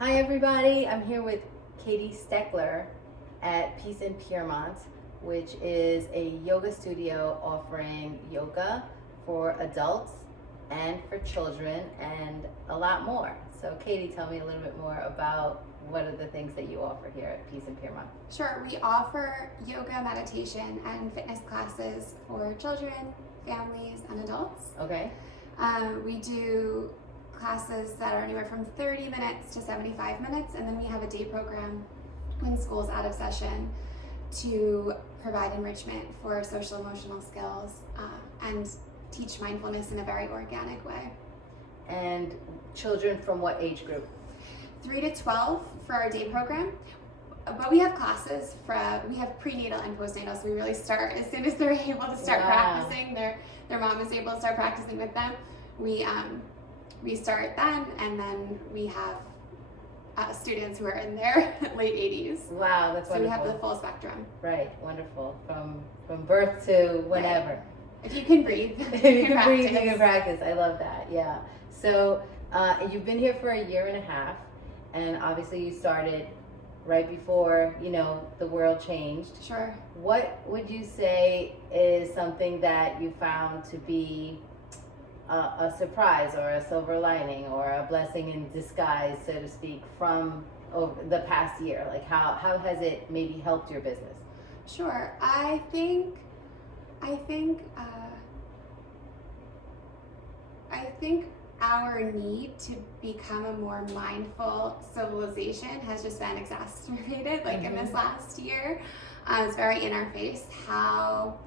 Hi everybody, I'm here with Katie Steckler at Peace in Piermont, which is a yoga studio offering yoga for adults and for children and a lot more. So Katie, tell me a little bit more about what are the things that you offer here at Peace in Piermont. Sure, we offer yoga, meditation, and fitness classes for children, families, and adults. Okay. We do classes that are anywhere from 30 minutes to 75 minutes, and then we have a day program when school's out of session to provide enrichment for social emotional skills and teach mindfulness in a very organic way. And children from what age group? 3 to 12 for our day program, but we have classes we have prenatal and postnatal, so we really start as soon as they're able to start practicing, their mom is able to start practicing with them. We start then, and then we have students who are in their late 80s. Wow, that's wonderful. So we have the full spectrum. Right, wonderful. From birth to whenever. Right. If you can breathe, if you can breathe, you can practice. I love that. Yeah. So you've been here for a year and a half, and obviously you started right before the world changed. Sure. What would you say is something that you found to be a surprise or a silver lining or a blessing in disguise, so to speak, from over the past year? Like how has it maybe helped your business? Sure. I think our need to become a more mindful civilization has just been exacerbated in this last year. It's very in our face how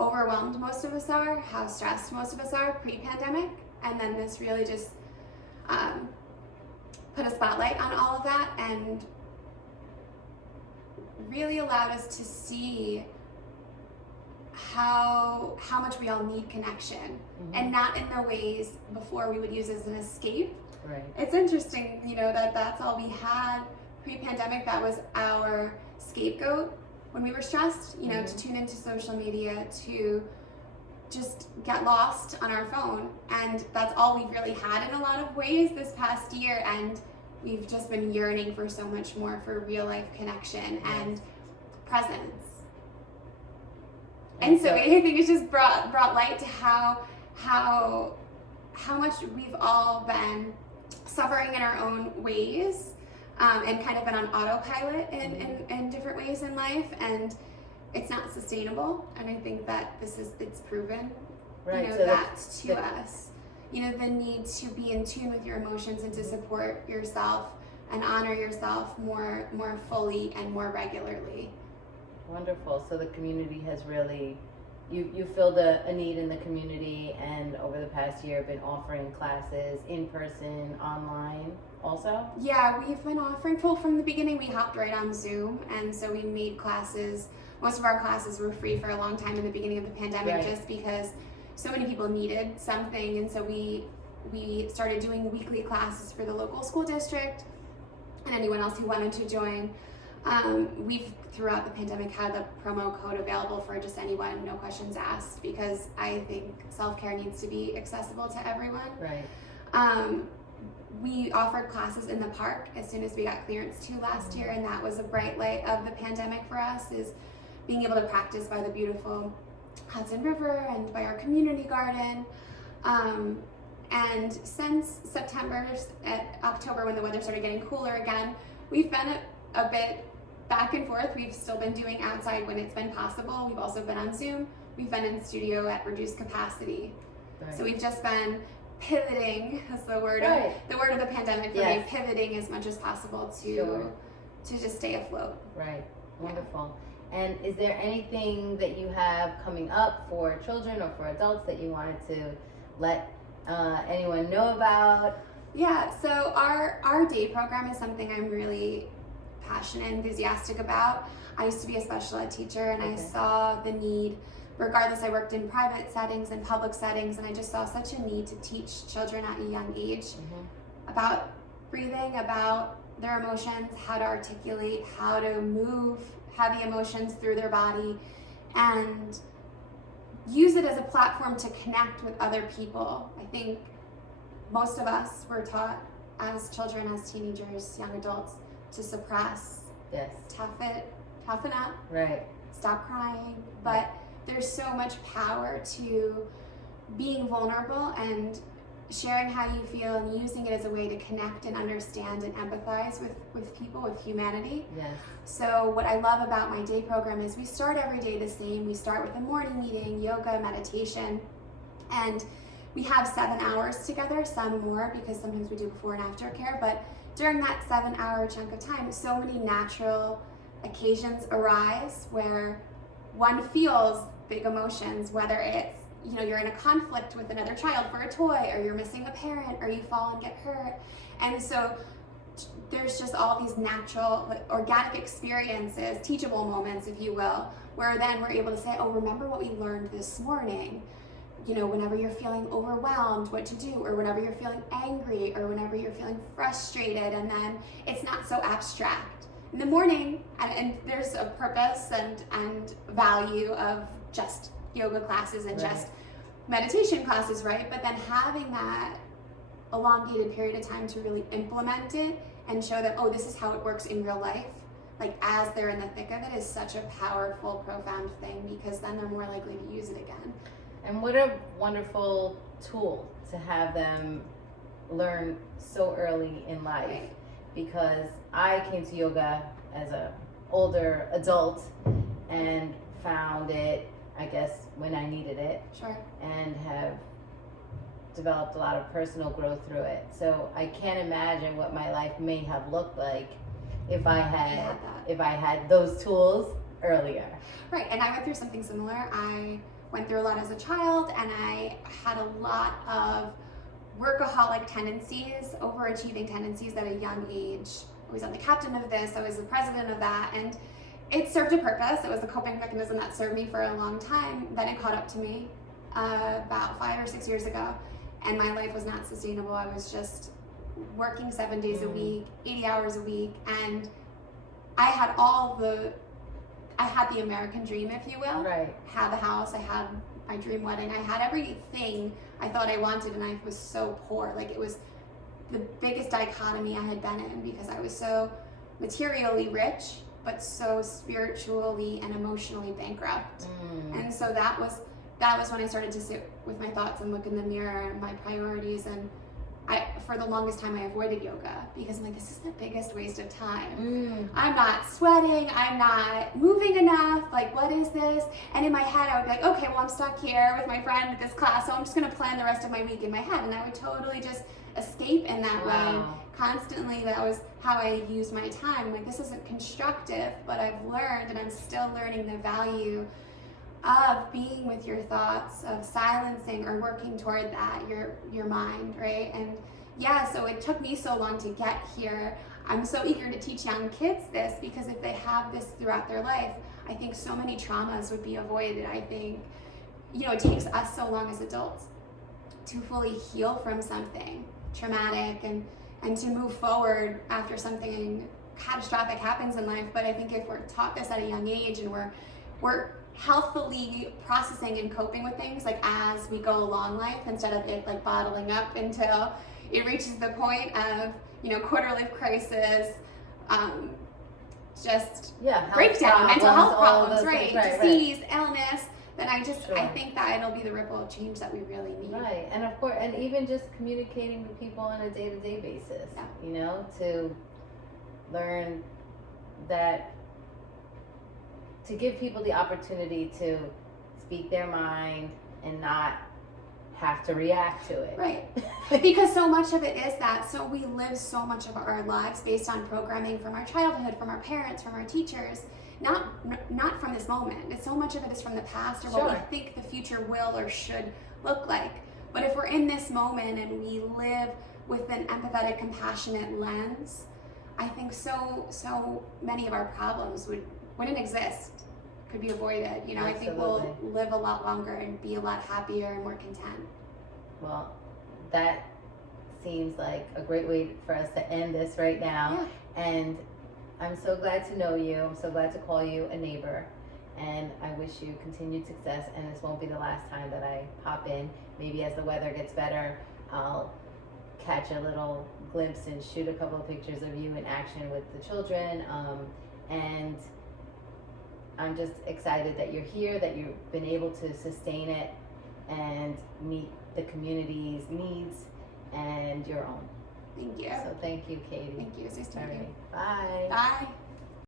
overwhelmed most of us are, how stressed most of us are pre-pandemic, and then this really just put a spotlight on all of that and really allowed us to see how much we all need connection, and not in the ways before we would use as an escape. Right. It's interesting, that's all we had pre-pandemic. That was our scapegoat when we were stressed, to tune into social media, to just get lost on our phone. And that's all we've really had in a lot of ways this past year. And we've just been yearning for so much more, for real life connection and presence. And so I think it's just brought light to how much we've all been suffering in our own ways, and kind of been on autopilot in different ways in life, and it's not sustainable. And I think that it's proven, so that to us, the need to be in tune with your emotions and to support yourself and honor yourself more fully and more regularly. Wonderful. So the community has really, you filled a need in the community, and over the past year been offering classes in person, online also? Yeah, we've been offering, from the beginning we hopped right on Zoom, and so we made classes. Most of our classes were free for a long time in the beginning of the pandemic, just because so many people needed something, and so we started doing weekly classes for the local school district and anyone else who wanted to join. We've throughout the pandemic had the promo code available for just anyone, no questions asked, because I think self-care needs to be accessible to everyone. Right. We offered classes in the park as soon as we got clearance to last year, and that was a bright light of the pandemic for us, is being able to practice by the beautiful Hudson River and by our community garden. And since September, October, when the weather started getting cooler again, we've been a bit back and forth. We've still been doing outside when it's been possible. We've also been on Zoom. We've been in studio at reduced capacity. Right. So we've just been pivoting, that's the word of the pandemic for me, pivoting as much as possible to just stay afloat. Right. Wonderful. And is there anything that you have coming up for children or for adults that you wanted to let anyone know about? Yeah, so our day program is something I'm really passionate and enthusiastic about. I used to be a special ed teacher, and I saw the need. Regardless, I worked in private settings and public settings, and I just saw such a need to teach children at a young age about breathing, about their emotions, how to articulate, how to move heavy emotions through their body, and use it as a platform to connect with other people. I think most of us were taught as children, as teenagers, young adults, to suppress, Yes. toughen up, Right. stop crying. But there's so much power to being vulnerable and sharing how you feel and using it as a way to connect and understand and empathize with people, with humanity. Yes. So what I love about my day program is we start every day the same. We start with a morning meeting, yoga, meditation, and we have 7 hours together, some more because sometimes we do before and after care. But during that 7-hour chunk of time, so many natural occasions arise where one feels big emotions, whether it's, you know, you're in a conflict with another child for a toy, or you're missing a parent, or you fall and get hurt. And so there's just all these natural, like, organic experiences, teachable moments, if you will, where then we're able to say, oh, remember what we learned this morning. You know, whenever you're feeling overwhelmed, what to do, or whenever you're feeling angry, or whenever you're feeling frustrated, and then it's not so abstract. In the morning, and there's a purpose and value of just yoga classes and just meditation classes, right? But then having that elongated period of time to really implement it and show that, oh, this is how it works in real life, like as they're in the thick of it, is such a powerful, profound thing, because then they're more likely to use it again. And what a wonderful tool to have them learn so early in life. Right. Because I came to yoga as an older adult and found it, I guess, when I needed it. Sure. And have developed a lot of personal growth through it. So I can't imagine what my life may have looked like if I had those tools earlier. Right, and I went through something similar. I went through a lot as a child, and I had a lot of workaholic tendencies, overachieving tendencies at a young age. I was on the captain of this, I was the president of that, and it served a purpose. It was a coping mechanism that served me for a long time. Then it caught up to me about 5 or 6 years ago, and my life was not sustainable. I was just working 7 days a week, 80 hours a week, and I had the American dream, if you will. Right. I had the house, I had my dream wedding, I had everything I thought I wanted, and I was so poor. Like, it was the biggest dichotomy I had been in, because I was so materially rich, but so spiritually and emotionally bankrupt. And so that was when I started to sit with my thoughts and look in the mirror and my priorities. And for the longest time, I avoided yoga because I'm like, this is the biggest waste of time. I'm not sweating, I'm not moving enough, like, what is this? And in my head, I would be like, okay, well, I'm stuck here with my friend at this class, so I'm just gonna plan the rest of my week in my head. And I would totally just escape in that way. Constantly, that was how I used my time. Like, this isn't constructive, but I've learned, and I'm still learning the value of being with your thoughts, of silencing or working toward that, your mind, right? And yeah, so it took me so long to get here. I'm so eager to teach young kids this, because if they have this throughout their life, I think so many traumas would be avoided. I think, you know, it takes us so long as adults to fully heal from something traumatic and to move forward after something catastrophic happens in life. But I think if we're taught this at a young age, and we're healthily processing and coping with things, like, as we go along life, instead of it like bottling up until it reaches the point of, you know, quarter life crisis, breakdown, mental health problems, right? Disease, illness. Then I think that it'll be the ripple of change that we really need. Right, and of course, and even just communicating with people on a day-to-day basis, you know, to learn that, to give people the opportunity to speak their mind and not have to react to it. Right, because so much of it is that. So we live so much of our lives based on programming from our childhood, from our parents, from our teachers, not from this moment. And so much of it is from the past, or what we think the future will or should look like. But if we're in this moment and we live with an empathetic, compassionate lens, I think so many of our problems wouldn't exist, could be avoided. You know, Absolutely. I think we'll live a lot longer and be a lot happier and more content. Well, that seems like a great way for us to end this right now. And I'm so glad to know you. I'm so glad to call you a neighbor. And I wish you continued success. And this won't be the last time that I pop in. Maybe as the weather gets better, I'll catch a little glimpse and shoot a couple of pictures of you in action with the children. And I'm just excited that you're here, that you've been able to sustain it and meet the community's needs and your own. Thank you. So thank you, Katie. Thank you. It's nice to All meet you. right. Bye. Bye.